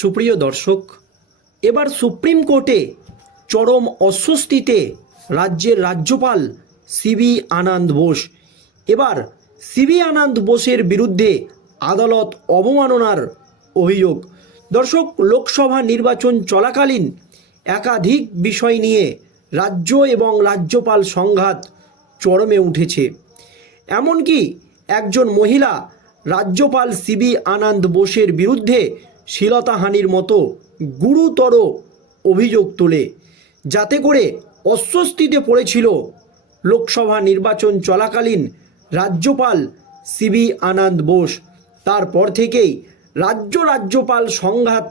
সুপ্রিয় দর্শক, এবার সুপ্রিম কোর্টে চরম অস্বস্তিতে রাজ্যের রাজ্যপাল সিবি আনন্দ বোস। এবার সিবি আনন্দ বোসের বিরুদ্ধে আদালত অবমাননার অভিযোগ। দর্শক, লোকসভা নির্বাচন চলাকালীন একাধিক বিষয় নিয়ে রাজ্য এবং রাজ্যপাল সংঘাত চরমে উঠেছে। এমনকি একজন মহিলা রাজ্যপাল সিবি আনন্দ বোসের বিরুদ্ধে শ্লীলতাহানির মতো গুরুতর অভিযোগ তোলে। যাতে করে অস্বস্তিতে পড়েছিল লোকসভা নির্বাচন চলাকালীন রাজ্যপাল সিবি আনন্দ বোস। তারপর থেকেই রাজ্য রাজ্যপাল সংঘাত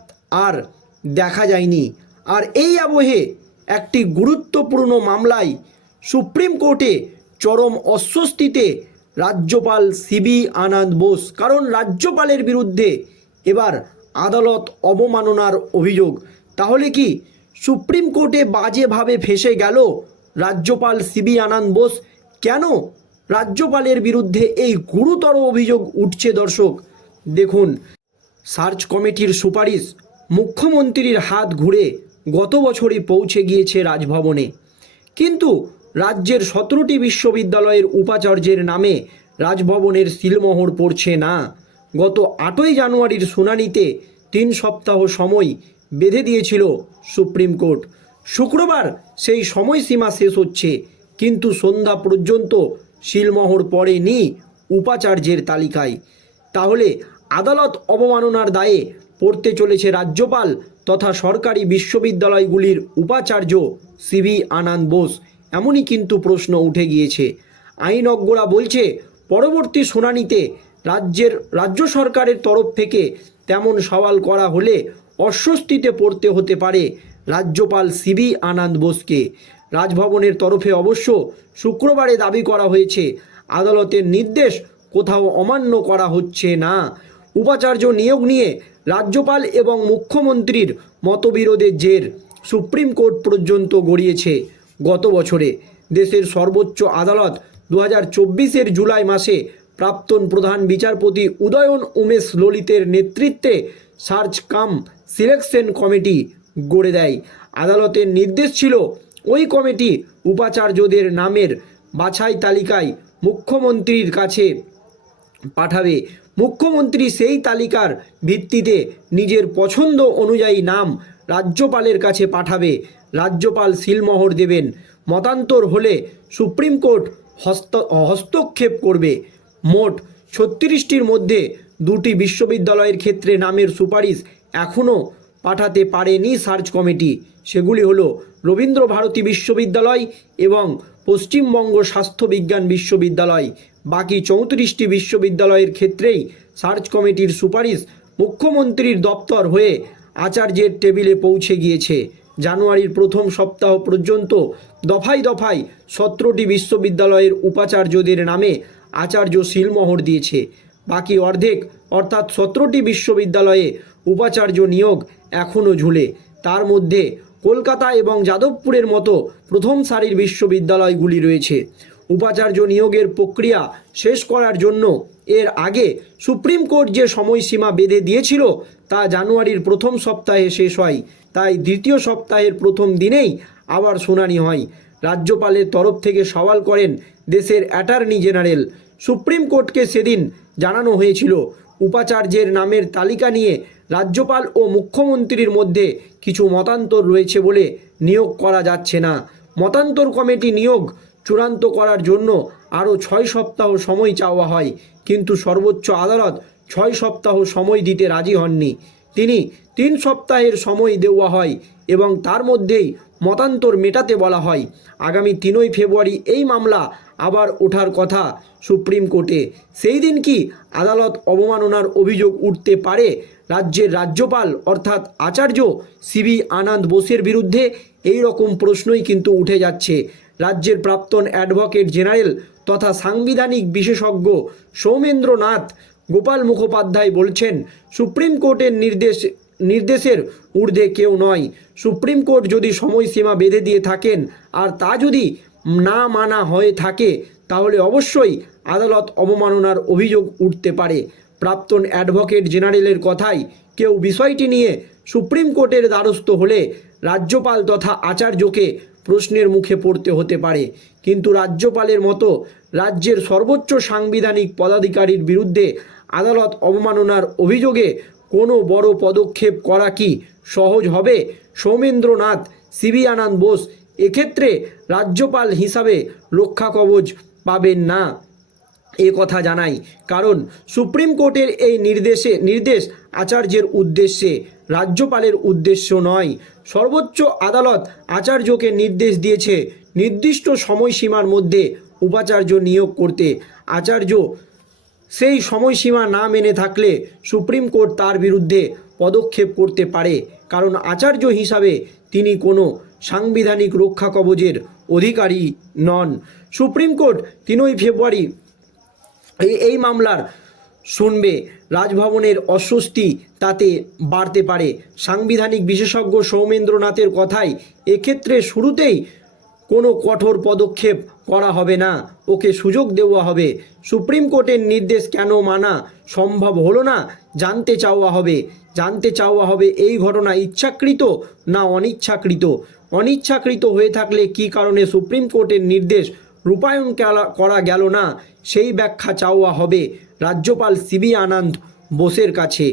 আর দেখা যায়নি। আর এই আবহে একটি গুরুত্বপূর্ণ মামলায় সুপ্রিম কোর্টে চরম অস্বস্তিতে রাজ্যপাল সিবি আনন্দ বোস। কারণ রাজ্যপালের বিরুদ্ধে এবার আদালত অবমাননার অভিযোগ। তাহলে কি সুপ্রিম কোর্টে বাজেভাবে ফেসে গেল রাজ্যপাল সিবি আনন্দ বোস? কেন? রাজ্যপালের বিরুদ্ধে এই গুরুতর অভিযোগ উঠছে দর্শক। দেখুন, সার্চ কমিটির সুপারিশ মুখ্যমন্ত্রীর হাত ঘুরে গত বছরই পৌঁছে গিয়েছে রাজভবনে। কিন্তু রাজ্যের সতেরোটি বিশ্ববিদ্যালয়ের উপাচার্যের নামে রাজভবনের সিলমোহর পড়ছে না। গত আটই জানুয়ারির শুনানিতে তিন সপ্তাহ সময় বেঁধে দিয়েছিল সুপ্রিম কোর্ট। শুক্রবার সেই সময়সীমা শেষ হচ্ছে, কিন্তু সন্ধ্যা পর্যন্ত সিলমোহর পড়েনি উপাচার্যের তালিকায়। তাহলে আদালত অবমাননার দায়ে পড়তে চলেছে রাজ্যপাল তথা সরকারি বিশ্ববিদ্যালয়গুলির উপাচার্য সিবি আনন্দ বোস। এমনই কিন্তু প্রশ্ন উঠে গিয়েছে। আইনজ্ঞরা বলছে, পরবর্তী শুনানিতে রাজ্যের, রাজ্য সরকারের তরফ থেকে তেমন সওয়াল করা হলে অস্বস্তিতে পড়তে হতে পারে রাজ্যপাল সিবি আনন্দ বোসকে। রাজভবনের তরফে অবশ্য শুক্রবারে দাবি করা হয়েছে, আদালতের নির্দেশ কোথাও অমান্য করা হচ্ছে না। উপাচার্য নিয়োগ নিয়ে রাজ্যপাল এবং মুখ্যমন্ত্রীর মতবিরোধের জের সুপ্রিম কোর্ট পর্যন্ত গড়িয়েছে গত বছরে। দেশের সর্বোচ্চ আদালত দু হাজার জুলাই মাসে প্রাক্তন প্রধান বিচারপতি উদয়ন উমেশ ললিতের নেতৃত্বে সার্চ কাম সিলেকশন কমিটি গড়ে দেয়। আদালতের নির্দেশ ছিল, ওই কমিটি উপাচার্যদের নামের বাছাই তালিকায় মুখ্যমন্ত্রীর কাছে পাঠাবে। মুখ্যমন্ত্রী সেই তালিকার ভিত্তিতে নিজের পছন্দ অনুযায়ী নাম রাজ্যপালের কাছে পাঠাবে। রাজ্যপাল সিলমোহর দেবেন। মতান্তর হলে সুপ্রিম কোর্ট হস্ত, হস্তক্ষেপ করবে। মোট ছত্রিশটির মধ্যে দুটি বিশ্ববিদ্যালয়ের ক্ষেত্রে নামের সুপারিশ এখনও পাঠাতে পারেনি সার্চ কমিটি। সেগুলি হলো রবীন্দ্র ভারতী বিশ্ববিদ্যালয় এবং পশ্চিমবঙ্গ স্বাস্থ্য বিজ্ঞান বিশ্ববিদ্যালয়। বাকি চৌত্রিশটি বিশ্ববিদ্যালয়ের ক্ষেত্রেই সার্চ কমিটির সুপারিশ মুখ্যমন্ত্রীর দপ্তর হয়ে আচার্যের টেবিলে পৌঁছে গিয়েছে। জানুয়ারির প্রথম সপ্তাহ পর্যন্ত দফায় দফায় সতেরোটি বিশ্ববিদ্যালয়ের উপাচার্যদের নামে আচার্য সিলমোহর দিয়েছে। বাকি অর্ধেক, অর্থাৎ সতেরোটি বিশ্ববিদ্যালয়ে উপাচার্য নিয়োগ এখনও ঝুলে। তার মধ্যে কলকাতা এবং যাদবপুরের মতো প্রথম সারির বিশ্ববিদ্যালয়গুলি রয়েছে। উপাচার্য নিয়োগের প্রক্রিয়া শেষ করার জন্য এর আগে সুপ্রিম কোর্ট যে সময়সীমা বেঁধে দিয়েছিল তা জানুয়ারির প্রথম সপ্তাহে শেষ হয়। তাই দ্বিতীয় সপ্তাহের প্রথম দিনেই আবার শুনানি হয়। রাজ্যপালের তরফ থেকে সওয়াল করেন দেশের অ্যাটর্নি জেনারেল সুপ্রিম কোর্টকে সেদিন জানানো হয়েছিল। উপাচার্যের নামের তালিকা নিয়ে রাজ্যপাল ও মুখ্যমন্ত্রীর মধ্যে কিছু মতান্তর রয়েছে বলে নিয়োগ করা যাচ্ছে না। মতান্তর কমিটি নিয়োগ চূড়ান্ত করার জন্য আরও ছয় সপ্তাহ সময় চাওয়া হয়, কিন্তু সর্বোচ্চ আদালত ছয় সপ্তাহ সময় দিতে রাজি হননি। তিনি তিন সপ্তাহের সময় দেওয়া হয় এবং তার মধ্যেই মতান্তর মেটাতে বলা হয়। আগামী তিনই ফেব্রুয়ারি এই মামলা আবার ওঠার কথা সুপ্রিম কোর্টে। সেই দিন কি আদালত অবমাননার অভিযোগ উঠতে পারে? রাজ্যের রাজ্যপাল অর্থাৎ আচার্য সিবি আনন্দ বোসের বিরুদ্ধে এই রকম প্রশ্নই কিন্তু উঠে যাচ্ছে। রাজ্যের প্রাক্তন অ্যাডভোকেট জেনারেল তথা সাংবিধানিক বিশেষজ্ঞ সৌমেন্দ্রনাথ গোপাল মুখোপাধ্যায় বলছেন, সুপ্রিম কোর্টের নির্দেশ নির্দেশের ঊর্ধ্বে কেউ নয়। সুপ্রিম কোর্ট যদি সময়সীমা বেঁধে দিয়ে থাকেন আর তা যদি না মানা হয়ে থাকে, তাহলে অবশ্যই আদালত অবমাননার অভিযোগ উঠতে পারে। প্রাক্তন অ্যাডভোকেট জেনারেলের কথাই কেউ বিষয়টি নিয়ে সুপ্রিম কোর্টের দ্বারস্থ হলে রাজ্যপাল তথা আচার্যকে প্রশ্নের মুখে পড়তে হতে পারে। কিন্তু রাজ্যপালের মতো রাজ্যের সর্বোচ্চ সাংবিধানিক পদাধিকারীর বিরুদ্ধে আদালত অবমাননার অভিযোগে কোনো বড় পদক্ষেপ করা কি সহজ হবে? সৌমেন্দ্রনাথ সিবি আনন্দ বোস, এক্ষেত্রে রাজ্যপাল হিসাবে রক্ষা কবচ পাবেন না। এ কথা জানাই, কারণ সুপ্রিম কোর্টের এই নির্দেশে, নির্দেশ আচার্যের উদ্দেশ্যে, রাজ্যপালের উদ্দেশ্য নয়। সর্বোচ্চ আদালত আচার্যকে নির্দেশ দিয়েছে, নির্দিষ্ট সময়সীমার মধ্যে উপাচার্য নিয়োগ করতে। আচার্য সেই সময়সীমা না মেনে থাকলে সুপ্রিম কোর্ট তার বিরুদ্ধে পদক্ষেপ করতে পারে। কারণ আচার্য হিসাবে তিনি কোনো সাংবিধানিক রক্ষা কবচের অধিকারী নন। সুপ্রিম কোর্ট তিনই ফেব্রুয়ারি এই এই মামলার শুনবে। রাজভবনের অস্বস্তি তাতে বাড়তে পারে। সাংবিধানিক বিশেষজ্ঞ সৌমেন্দ্রনাথের কথাই এক্ষেত্রে শুরুতেই কোনো কঠোর পদক্ষেপ করা হবে না। ওকে সুযোগ দেওয়া হবে। সুপ্রিম কোর্টের নির্দেশ কেন মানা সম্ভব হলো না জানতে চাওয়া হবে। জানতে চাওয়া হবে এই ঘটনা ইচ্ছাকৃত না অনিচ্ছাকৃত? অনিচ্ছাকৃত হয়ে থাকলে কি কারণে সুপ্রিম কোর্টের নির্দেশ রূপায়ণ করা গেল না? সেই ব্যাখ্যা চাওয়া হবে রাজ্যপাল সিবি আনন্দ বোসের কাছে।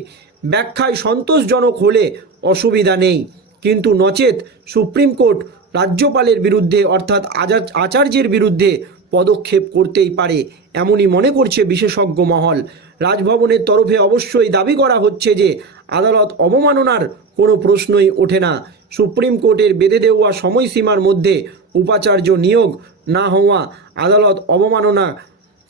ব্যাখ্যায় সন্তোষজনক হলে অসুবিধা নেই। কিন্তু নচেত সুপ্রিম কোর্ট রাজ্যপালের বিরুদ্ধে অর্থাৎ আচার্যের বিরুদ্ধে পদক্ষেপ করতেই পারে, এমনই মনে করছে বিশেষজ্ঞ মহল। রাজভবনের তরফে অবশ্যই দাবি করা হচ্ছে যে, আদালত অবমাননার কোনো প্রশ্নই ওঠে না। সুপ্রিম কোর্টের বেঁধে দেওয়া সময়সীমার মধ্যে উপাচার্য নিয়োগ না হওয়া, আদালত অবমাননা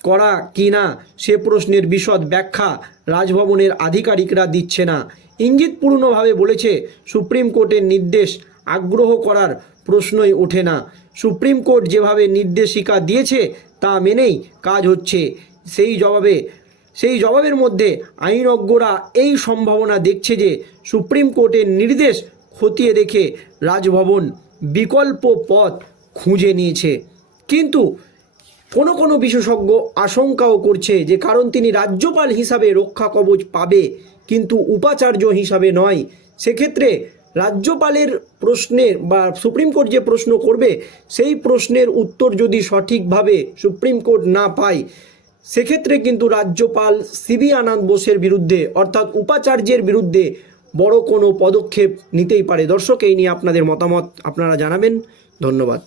করা কি না, সে প্রশ্নের বিশদ ব্যাখ্যা রাজভবনের আধিকারিকরা দিচ্ছে না। ইঙ্গিতপূর্ণভাবে বলেছে, সুপ্রিম কোর্টের নির্দেশ আগ্রহ করার প্রশ্নই ওঠে না। সুপ্রিম কোর্ট যেভাবে নির্দেশিকা দিয়েছে, তা মেনেই কাজ হচ্ছে। সেই জবাবে, সেই জবাবের মধ্যে আইনজ্ঞরা এই সম্ভাবনা দেখছে যে সুপ্রিম কোর্টের নির্দেশ খতিয়ে দেখে রাজভবন বিকল্প পথ খুঁজে নিয়েছে। কিন্তু কোনো কোনো বিশেষজ্ঞ আশঙ্কাও করছে যে কারণ তিনি রাজ্যপাল হিসাবে রক্ষা কবচ পাবে, কিন্তু উপাচার্য হিসাবে নয়। সেক্ষেত্রে রাজ্যপালের প্রশ্নের বা সুপ্রিম কোর্ট যে প্রশ্ন করবে, সেই প্রশ্নের উত্তর যদি সঠিকভাবে সুপ্রিম কোর্ট না পায়, সেক্ষেত্রে কিন্তু রাজ্যপাল সিবি আনন্দ বোসের বিরুদ্ধে, অর্থাৎ উপাচার্যের বিরুদ্ধে বড় কোনো পদক্ষেপ নিতেই পারে। দর্শক, এই নিয়ে আপনাদের মতামত আপনারা জানাবেন। ধন্যবাদ।